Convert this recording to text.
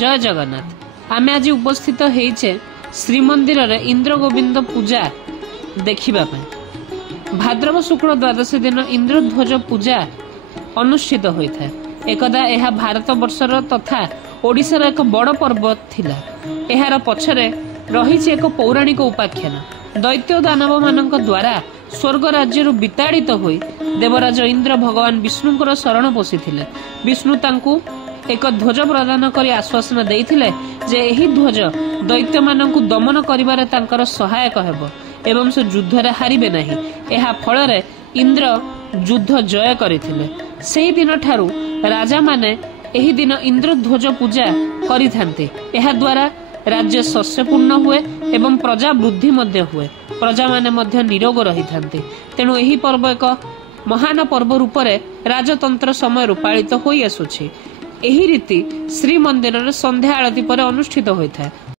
जय जगन्नाथ। आमे आज उपस्थित होइछे श्रीमंदिर रे इंद्र गोविंद पूजा देखिबा पय। भाद्रव शुक्ल द्वादशी दिन इंद्रध्वज पूजा अनुष्ठित होइଥାଏ। एकदा यह भारत वर्षर तथा ओडिशार एक बड़ पर्व थिला। एहार पछरे रहिछि एक पौराणिक उपाख्यान। दैत्य दानव मानक द्वारा स्वर्ग राज्य विताड़ित होई देवराज इंद्र भगवान विष्णुଙ୍କର शरण पशिथिले। विष्णु तांकु एक ध्वज प्रदान करी आश्वासन देइथिले जे एही ध्वज दैत्य मानकु दमन करिबारे तांकर सहायक हेबो एवं से युद्ध रे हारिबे नाही। एहा फल रे इंद्र युद्ध जय करिथिले। सेही दिन ठारू राजा माने एही दिन इंद्र ध्वज पूजा करिथान्ते। एहा द्वारा राज्य शस्यपूर्ण हुए एवं प्रजा वृद्धि मध्य हुए। प्रजा माने मध्य निरोग रहिथान्ते। तेणु एही पर्व एक महान पर्व रूप रे राजतंत्र समय पालित होई आसुछि। एही रीति श्रीमंदिर संध्या आरती पर अनुष्ठित होइଥାଏ।